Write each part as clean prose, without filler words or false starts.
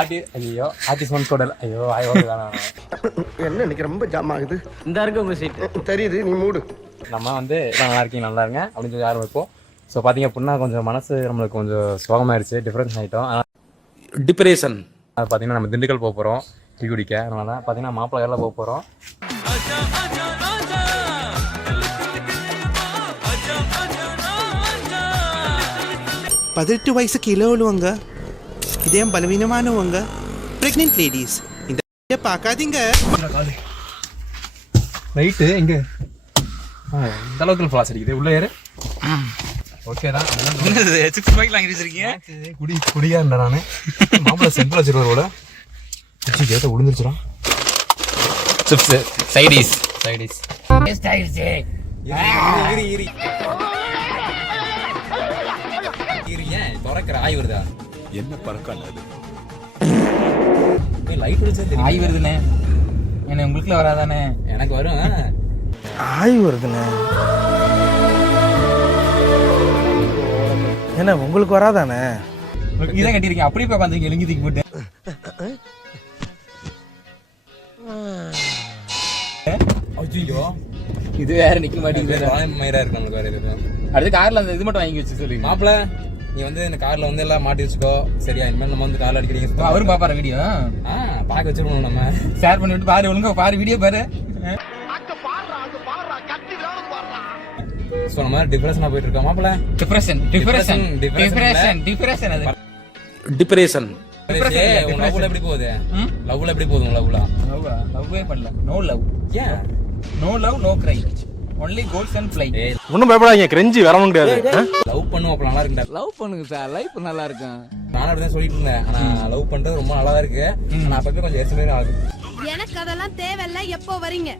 ஐயோ artist one கோடல் ஐயோ ஆயோடு வேணாம். என்ன இன்னைக்கு ரொம்ப ஜாம் ஆகுது. இந்த இருக்கு உங்க சீட்டு தெரியுது, நீ மூடு. நம்ம வந்து நல்லா இருக்கீங்க நல்லா இருங்க அப்படின்னு சொல்லி ஆரம்பிப்போம். ஸோ பார்த்தீங்க அப்படின்னா கொஞ்சம் மனசு நம்மளுக்கு கொஞ்சம் சோகமாயிடுச்சு, டிஃப்ரென்ஸ் ஆகிட்டோம். டிப்ரெஷன். அது பார்த்தீங்கன்னா நம்ம திண்டுக்கல் போக போகிறோம் டீ குடிக்க. அதனால தான் பார்த்தீங்கன்னா மாப்பிள்ளை காரில் போக போகிறோம். 18 வயசு கீழே உள்ளவங்க, இதயம் பலவீனமானவங்க, பிரெக்னென்ட் லேடிஸ் இந்த பார்க்காதீங்க. ரைட்டு எங்கே இந்த அளவுக்கு ஃப்ளாஸ் அடிக்குது உள்ள ஏறு. ஓகே தான். 6 பாக்கெட் வாங்கி வச்சிருக்கீங்க. குடியா இருந்தேன் நான். மாப்பிள்ளை சென்ட்ரல் வச்சிருவாரோட குச்சி கேட்ட விழுந்துருச்சுடா. சிப்ஸ் சைடிஸ் டேஸ்ட் ஆயிடுச்சு. ஏன் துறக்கிற ஆய் வருதா? என்ன பறக்கால அது லைட் வச்சு ஆய் வருதுண்ணே. என்ன உங்களுக்குள்ள வராதானே? எனக்கு வரும். ஆய் வருதுண்ணே. என்ன உங்களுக்கு வராதானே? இதான் கட்டிருக்கீங்க அப்படியே போய் உட்காந்துருக்கீங்க எலுங்கி தூக்கி போட்டு. ஐயோ இது வேற நிக்க மாட்டேங்குது. மயிரா இருக்கு நம்மளுக்கு வேற எதுவும். அடுத்து கார்ல அந்த இது மட்டும் வாங்கி வச்சு சொல்லுங்க. மாப்பிள்ள நீ வந்து இந்த கார்ல வந்து எல்லாம் மாட்டி வச்சுக்கோ சரியா? இனிமேல் நம்ம வந்து கார்ல அடிக்கிறீங்க. அவரும் பாப்பாரு வீடியோ. பாக்க வச்சிருக்கோம் நம்ம. ஷேர் பண்ணி விட்டு பாரு, ஒழுங்கா பாரு வீடியோ பாரு. சோ நம்ம டிப்ரெஷனா போயிட்டு இருக்கோம் மாப்பிள்ள. டிப்ரெஷன் அது டிப்ரெஷன். லவ்ல எப்படி போகுது? லவ்ல எப்படி போகுது? லவ்வே பண்ணல. No love. ஏன் no love no cry, only goals and fly. ஒன்னும் பயப்படாதீங்க, கிரெஞ்சி வரவும் முடியாது. லவ் பண்ணுவோம் அப்ப நல்லா இருக்குடா. லவ் பண்ணுங்க சார், லைஃப் நல்லா இருக்கும். நானும் அப்படிதான் சொல்லிட்டு இருந்தேன். ஆனா லவ் பண்றது ரொம்ப நல்லா தான் இருக்கு. ஆனா அப்பவே கொஞ்சம் எரிச்சலே ஆகுது. எனக்கு அதெல்லாம் தேவையில்ல. எப்போ வரீங்க?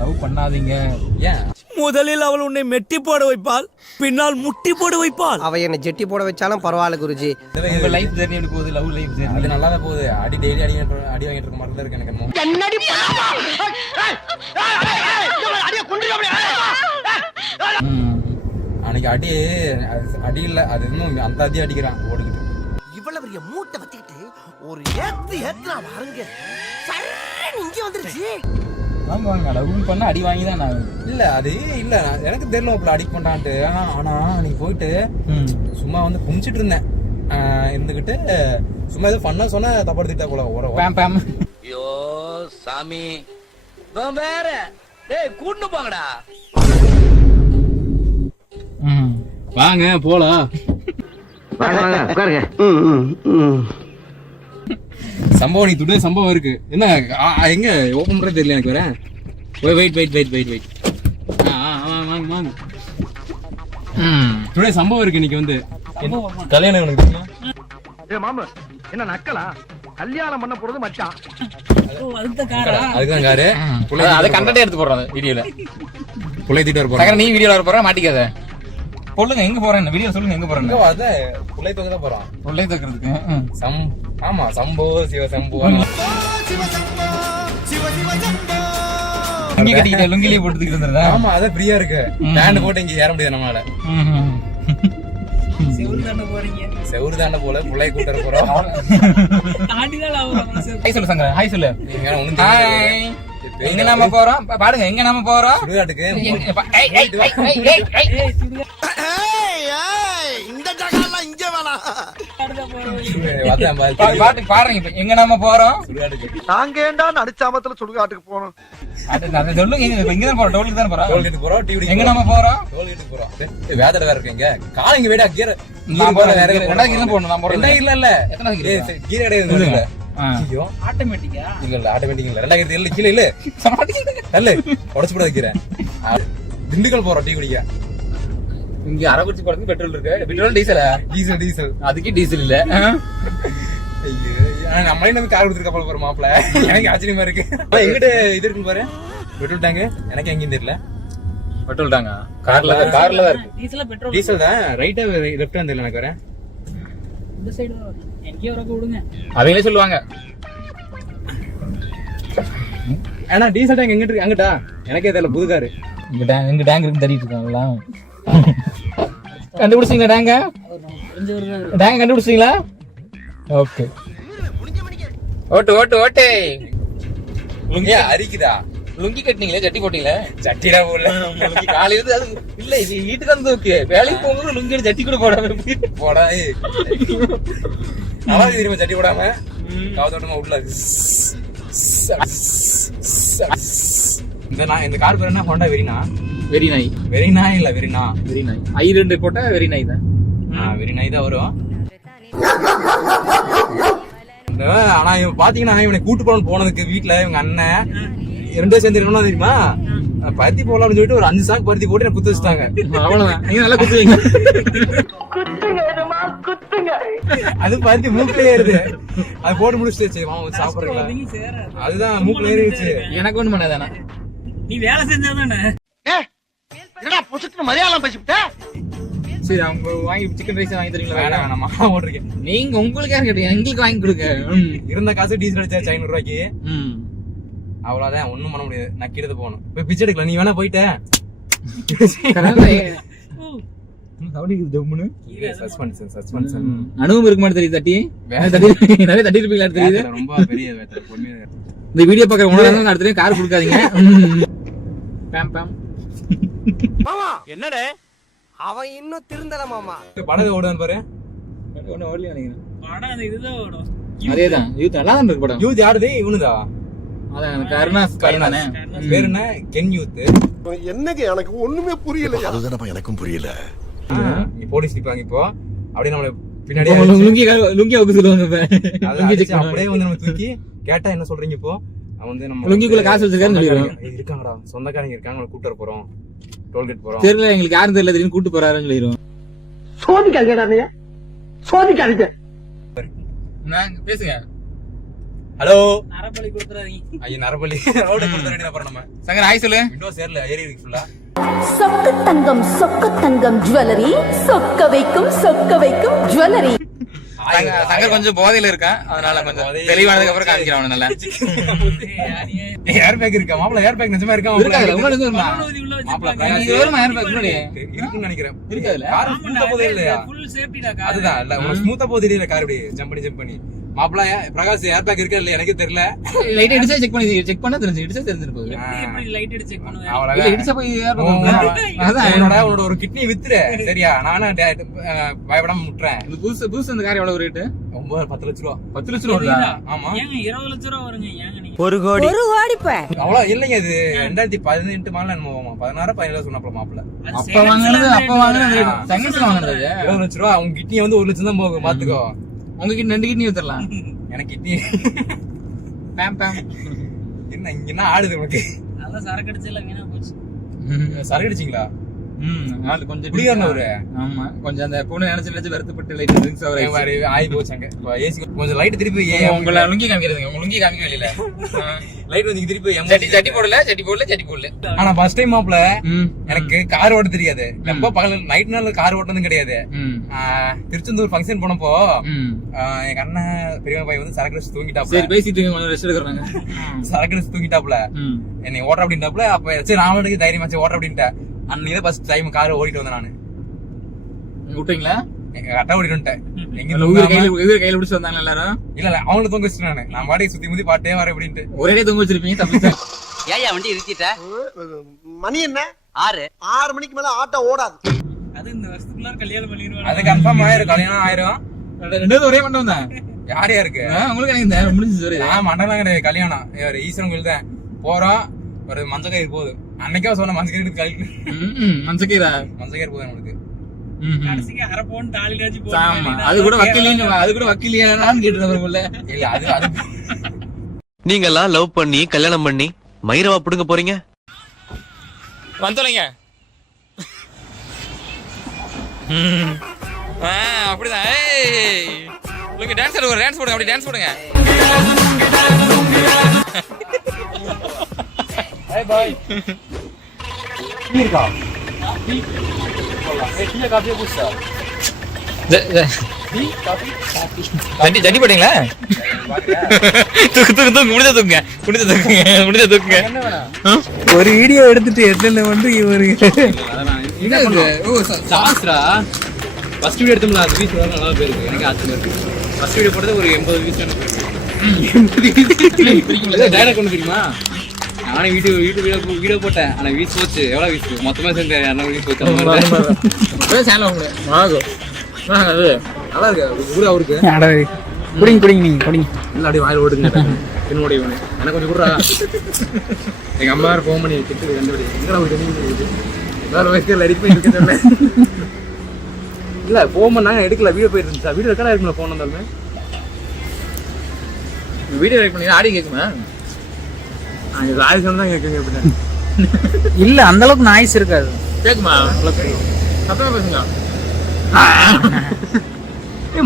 லவ் பண்ணாதீங்க. ஏன்? முதலில் அவள் உன்னை மெட்டி போட வைப்பாள், பின்னால் முட்டி போட வைப்பாள். அவ என்ன ஜெட்டி போட வச்சாலும் பரவாயில்ல குருஜி. உங்க லைஃப் ஜர்னி எப்படி போகுது? லவ் லைஃப் ஜர்னி அது நல்லா தான் போகுது. டெய்லி அடி வாங்கிட்டு இருக்க மாதிரி தான் இருக்கு எனக்கு. அன்னைக்கு அடி இல்ல, அது இன்னும் அந்த அடி அடிக்கிறான் ஓடிக்கிட்டு. இவ்வளவு பெரிய மூட்டை வச்சுக்கிட்டு ஒரு ஏத்துனா பாருங்க, இங்க வந்துருச்சு. வாங்க லவ் பண்ண அடி வாங்கி தான் நான். இல்ல அது இல்ல எனக்கு தெரியல அப்படி அடி பண்றான்ட்டு. ஆனா அன்னைக்கு போயிட்டு சும்மா வந்து குமிச்சிட்டு இருந்தேன். இருந்துகிட்டு சும்மா ஏதோ பண்ண சொன்னா தப்படுத்திட்டா போல பேம். ஐயோ சாமி வேற டேய் கூட்டு போங்கடா. வாங்க போலாம். உட்காருங்க. சம்பவம் நீ துடே சம்பவம் இருக்கு. என்ன எங்க ஓபன் பண்றது தெரியல எனக்கு. வேற வெயிட் வாங்க. துடே சம்பவம் இருக்கு இன்னைக்கு வந்து கல்யாணம் எனக்கு தெரியுமா? ஏ மாமா என்ன நக்கலா? கல்யாணம் பண்ண போறது மச்சான். அதுதான் காரு. அதை கண்டே எடுத்து போடுறாங்க வீடியோல. புள்ளை தீட்டு வர போறேன். நீ வீடியோல வர போற மாட்டிக்காத. சொல்லுங்க எங்க போறேன் வீடியோ சொல்லுங்க எங்க போறேன். புள்ளை தூக்க தான் போறான். புள்ளை தூக்குறதுக்கு. ஆமா சம்போ சிவ சம்போ. லுங்கி கட்டிக்கிட்ட லுங்கிலே போட்டுக்கிட்டு இருந்ததா? ஆமா அதான் ஃப்ரீயா இருக்கு. பேண்ட் போட்டு இங்க ஏற முடியாது நம்மளால. செவுரு தாண்ட போல புள்ளை கூட்டற போறோம். ஹாய் சொல்லு சங்க. ஹாய் சொல்லு. எங்க நாம போறோம் பாருங்க. எங்க நாம போறோம்? சுடுகாட்டுக்கு. இந்த ஜகால இங்க வேணாம். பாருங்க எங்க நாம போறோம்? சுடுகாட்டுக்கு. நாங்க ஏண்டா நடிச்சாமத்துல சுடுகாட்டுக்கு போறோம். சொல்லுங்க இங்க தான் போறோம். டோலுக்கு தான் போறோம். டோல்கேட் போறோம். டிவி எங்க நாம போறோம்? டோல்கேட் போறோம். வேதட வேற இருக்கு. இங்க காலைங்க வேடா கீர. நான் போறேன். ரெண்டாவது கீர போறணும். நான் போறேன். இல்ல எத்தனை கீர கிடையாது. இல்ல ஐயோ ஆட்டோமேட்டிக்கா இல்ல ஆட்டோமேட்டிக் இல்ல. 2007 கீழ இல்ல அல்ல உடைச்சு போட வைக்கிறேன். திண்டுக்கல் போறோம் டீ குடிக்க. இங்க அரகுச்சி போறதுக்கு பெட்ரோல் இருக்கு. பெட்ரோல் டீசல் அதுக்கே டீசல் இல்ல. ஐயோ நம்மளே நம்ம கார் கொடுத்துருக்க போல போற மாப்பிள்ள. எனக்கு ஆச்சரியமா இருக்கு. எங்கிட்ட இது இருக்கு பாரு பெட்ரோல் டேங்க். எனக்கு எங்கேயும் தெரியல. பெட்ரோல் டேங்கா? கார்ல தான் இருக்கு. டீசல் தான். ரைட்டா லெஃப்ட் ஹேண்ட் தெரியல எனக்கு. வேற இந்த சைடு எங்கேயோ வரக்கு விடுங்க. அவங்களே சொல்லுவாங்க. ஏன்னா டீசல் டேங்க் எங்கிட்டு அங்கிட்டா எனக்கே தெரியல. புது காரு எங்க டேங்க் இருக்கு தெரியிட்டு இருக்காங்களா? கண்டுபிடிச்சிங்களா டேங்க கண்டுபிடிச்சிங்களா? ஓகே ஓட்டு ஓட்டு ஓட்டே. லுங்கியா அரிக்குதா? லுங்கி கட்டினீங்களே, ஜட்டி போட்டீங்களே? சட்டிடா போடல. காலையில இருந்து அது இல்ல, இது வீட்டுக்கு வந்து ஓகே, வேலைக்கு போகும்போது லுங்கி ஜட்டி கூட போடாம போடா. நல்லா தெரியுமா சட்டி போடாம காவத்தோட்டமா உள்ள. இந்த கார் பேர் என்ன? ஹோண்டா வெரினா. வெரி நாய். வெரினா இல்ல வெரினா. வெரி நாய். ஐ 2 போட்டா வெரி நாய் தான். வெரி நாய் தான் வரும். ஆனா இவன் பாத்தீங்கன்னா இவனை கூட்டு போனதுக்கு வீட்டுல இவங்க அண்ணன் 2 சேர்ந்து என்ன தெரியுமா, பருத்தி போடலாம்னு சொல்லிட்டு ஒரு 5 சாக்கு பருத்தி போட்டு எனக்கு குத்து வச்சுட்டாங்க. அவ்வளவுதான். நீங்க நல்லா குத்துவீங்க. அது பருத்தி மூக்குல ஏறுது. அது போட்டு முடிச்சுட்டு மாமா சாப்பிடுறீங்களா? அதுதான் மூக்குல ஏறிடுச்சு. எனக்கு ஒண்ணு பண்ணாதானே, நீ வேலை செஞ்சாதானே. என்னடா பொசுக்குன்னு மலையாளம் பேசிவிட்ட? சரி அவங்க வாங்கி சிக்கன் ரைஸ் வாங்கி தரீங்களா? வேணாம் வேணாமா ஓட்டிருக்கேன். நீங்க உங்களுக்கு யாரும் கேட்டீங்க, எங்களுக்கு வாங்கி கொடுங்க. இருந்த காசு டீசல் அடிச்சாச்சு 500 ரூபாய்க்கு. அவ்வளவுதான், ஒண்ணும் பண்ண முடியாது. நக்கிடுது போகணும். போய் பிச்சை எடுக்கலாம். நீ வேணா போயிட்ட அனுபவம் இருக்க மாதிரி தெரியுது. தட்டி நிறைய தட்டி இருப்பீங்களா தெரியுது. ரொம்ப பெரிய இந்த வீடியோ பாக்குற உணவு அடுத்த கார் கொடுக்காதீங்க. மாமா என்னடே அவன் இன்னும் திருந்தல மாமா. படகு ஓடுதான் பாரு. ஒண்ணு ஓடலையா நினைக்கிறேன். படம் அது இதுதான் ஓடும். அதேதான் யூத் நல்லா தான் இருக்கு படம். யூத் யாருது? இவனுதா? அதான் கருணாஸ் தானே. பேர் என்ன? Ken youth. என்னங்க எனக்கு ஒண்ணுமே புரியல. அதுதானப்பா எனக்கும் புரியல. நீ போலீஸ் நிப்பாங்க இப்போ அப்படியே நம்மள பின்னாடி லுங்கி வைக்க சொல்லுவாங்க. அப்படியே வந்து நம்ம தூக்கி கேட்டா என்ன சொல்றீங்க இப்போ? அவன் வந்து நம்ம லுங்கிக்குள்ள காசு வச்சிருக்காருன்னு சொல்லிடுவோம். இருக்காங்கடா சொந்தக்காரங்க இருக்காங்க, அவங்களை கூட்டு போறோம், டோல்கேட் போறோம். தெரியல எங்களுக்கு யாரும் தெரியல, திடீர்னு கூட்டு போறாருன்னு சொல்லிடுவோம். சோதிக்காதீங்க சோதிக்காதீங்க. நாங்க பேசுங்க. ஹலோ நரபலி கொடுத்துறாதீங்க. ஐயா நரபலி ரோட கொடுத்த ரெடி அப்புறம் நம்ம சங்கர் ஹாய் சொல்லு. விண்டோ சேர்ல ஏறி இருக்கு ஃபுல்லா. சொக்க தங்கம் ஜுவல்லரி, சொக்க வைக்கும் ஜுவல்லரி. சங்கர் கொஞ்சம் போதையில இருக்கான், அதனால கொஞ்சம் தெளிவானதுக்கு அப்புறம் காமிக்கிறான். நல்லா ஏர் பேக் இருக்கா மாப்ள? ஏர் பேக் நிஜமா இருக்கா இருக்குன்னு நினைக்கிறேன். கார் ஸ்மூத்தா போதே இல்லையா? ஃபுல் சேஃப்டிடா. அதுதான் இல்ல உனக்கு ஸ்மூத்தா போதே இல்ல கார். இப்படி ஜம்ப் பண்ணி மாப்ள பிரகாஷ் ஏர் பேக் இருக்கா இல்ல எனக்கே தெரியல. லைட் அடிச்சா செக் பண்ணா தெரிஞ்சிட்டு போகுது. எப்படி லைட் அடிச்சு செக் பண்ணுவேன்? அவ்வளவுதான். இடிச்சா போய் அதான் உன்னோட ஒரு கிட்னி வித்துரு சரியா? நானே பயப்படாம முட்டுறேன். இது புதுசு அந்த கார் எவ்வளவு ரேட்டு? 10 லட்ச ரூபா. 10 லட்ச ரூபா? ஆமா. ஏங்க 20 லட்சம் ரூபா வருங்க. ஏங்க நீங்க 1 கோடி அவ்வளவு இல்லைங்க. இது 2018 மாடல் என்னமோ 16 17 சொன்னாப்ல மாப்ள. அப்ப வாங்குனது சங்கர்ஸ்ல வாங்குனது 20 லட்ச ரூபா. உங்க கிட்னி வந்து 1 லட்சம் தான் போகும் பாத்துக்கோ. உங்ககிட்ட 2 கிட்னி ஊத்தறலாம். எனக்கு கிட்னி பேம் என்ன இங்க என்ன ஆடுது உனக்கு? நல்லா சரக்கு அடிச்சல வீணா போச்சு. சரக்கு அடிச்சீங்களா? நாலு கொஞ்சம் குடிகாரன ஒரு. ஆமா கொஞ்சம் அந்த பூனை நினைச்சு வருத்தப்பட்டு லைட் ட்ரிங்க்ஸ் அவர் ஆயி போச்சாங்க. ஏசி கொஞ்சம் லைட் திருப்பி உங்களை லுங்கி காமிக்கிறதுங்க. உங்க லுங்கி காமிக்க வெளியில லைட் வந்து திருப்பி சட்டி போடல. ஆனா ஃபர்ஸ்ட் டைம் மாப்ள எனக்கு கார் ஓட்ட தெரியாது. எப்ப பகல் நைட் நாள் கார் ஓட்டனதும் கிடையாது. திருச்செந்தூர் ஃபங்க்ஷன் போனப்போ எங்க அண்ணன் பெரிய பையன் வந்து சரக்கு அடிச்சு தூங்கிட்டாப்ல. சரி பேசிட்டு கொஞ்சம் ரெஸ்ட் எடுக்கறாங்க. சரக்கு அடிச்சு தூங்கிட்டாப்ல. என்னை ஓட்ட அப்படின்ட்டாப்ல. அப்ப சரி நாமளுக்கு தைரியமாச்சு ஓட்ட அப்படின்ட்டேன். அன்னைக்கு ஃபர்ஸ்ட் டைம் கார் ஓடிட்டு வந்தேன் நானு. விட்டீங்களா? கரெக்டா ஓடிட்டு வந்துட்டேன். எங்க கையில பிடிச்சு வந்தாங்க எல்லாரும்? இல்ல அவங்கள தூங்க வச்சுட்டு நான் பாடி சுத்தி முத்தி பாட்டே வரேன் அப்படின்ட்டு ஒரே தூங்க வச்சிருப்பீங்க. தப்பு ஏயா வண்டி நிறுத்திட்ட? மணி என்ன? 6 மணிக்கு மேல ஆட்டோ ஓடாது. அது இந்த வருஷத்துக்குள்ள கல்யாணம் பண்ணிடுவாங்க. அது கன்ஃபார்ம் ஆயிரும். கல்யாணம் ஆயிரும். ரெண்டாவது ஒரே மண்டபம் தான். யார் யாருக்கு? உங்களுக்கு எனக்கு முடிஞ்சு மண்டபம் கிடையாது. கல்யாணம் ஈஸ்வரன் கோயில் தான் போறோம். ஒரு மஞ்சக்கயிறு போகுது. அன்னைக்கே சொன்ன மஞ்சக்கயிறு மஞ்சக்கயிறா போகுது நம்மளுக்கு. கடைசிக்கு அரை பவுன் தாலி காட்சி அது கூட வக்கீலியான்னு கேட்டுருந்தவங்கள. இல்ல அது நீங்க எல்லாம் லவ் பண்ணி கல்யாணம் பண்ணி மயிரவா புடுங்க போறீங்க. வந்துலங்க அப்படிதான். டான்ஸ் போடுங்க. அப்படி டான்ஸ் போடுங்க. பாய் டீ இருக்கா? டீ போலாம். டீ காபி பூசா. டீ காபி ஜட்டி போட்டீங்களா? முடிஞ்ச தூக்குங்க. என்ன வேணா? ஒரு வீடியோ எடுத்துட்டு எத்தனை வந்து இவரு என்ன சாஸ்ரா ஃபர்ஸ்ட் வீடியோ எடுத்தோம்ல அது வீஸ் நல்லா போயிருக்கு எனக்கு ஆச்சரியம் இருக்கு ஃபர்ஸ்ட் வீடியோ போட்டது ஒரு 80 வீஸ் எனக்கு டைலாக் ஒன்று தெரியுமா நானே வீடியோ போட்டேன் ஆனா வீஸ் போச்சு எவ்வளவு வீஸ் மொத்தமா சேர்ந்து 200 வீஸ் போச்சு சேனல் உங்க அது நல்லா இருக்கு ஊரா அவருக்கு குடிங்க நீங்க குடிங்க இல்லை அப்படியே வாயில் ஓடுங்க என்னுடைய எனக்கு கொஞ்சம் குடுறா எங்க அம்மா வேறு ஃபோன் பண்ணி திட்டு கண்டுபிடி எங்கடா ஒரு கண்ணி வேறு வயசுக்கு ரெடி பண்ணி இருக்கேன்னு சொன்னேன் இல்லை ஃபோன் பண்ணாங்க எடுக்கல வீடியோ போயிட்டு இருந்துச்சா வீடியோ ரெக்கார்ட் இருக்குல்ல ஃபோன் வந்தாலுமே வீடியோ ரெக்கார்ட் பண்ணி ஆடியோ கேட்குமா அங்கே ஆடியோ சொன்னா தான் கேட்குங்க அப்படின்னு இல்ல அந்த அளவுக்கு நாய்ஸ் இருக்காது கேட்குமா சத்தமாக பேசுங்க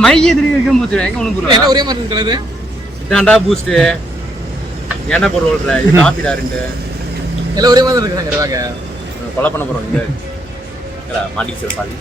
மையே திரும்பி வைக்க போச்சு எங்க ஒண்ணு புரியல என்ன ஒரே மாதிரி இருக்குது இதாண்டா பூஸ்ட் ஏன்டா போற ஓடுற இது காப்பிடா ரெண்டு எல்லாம் ஒரே மாதிரி இருக்குங்க வாங்க கொலை பண்ண போறோம் நீங்க மாட்டிச்சு பாதி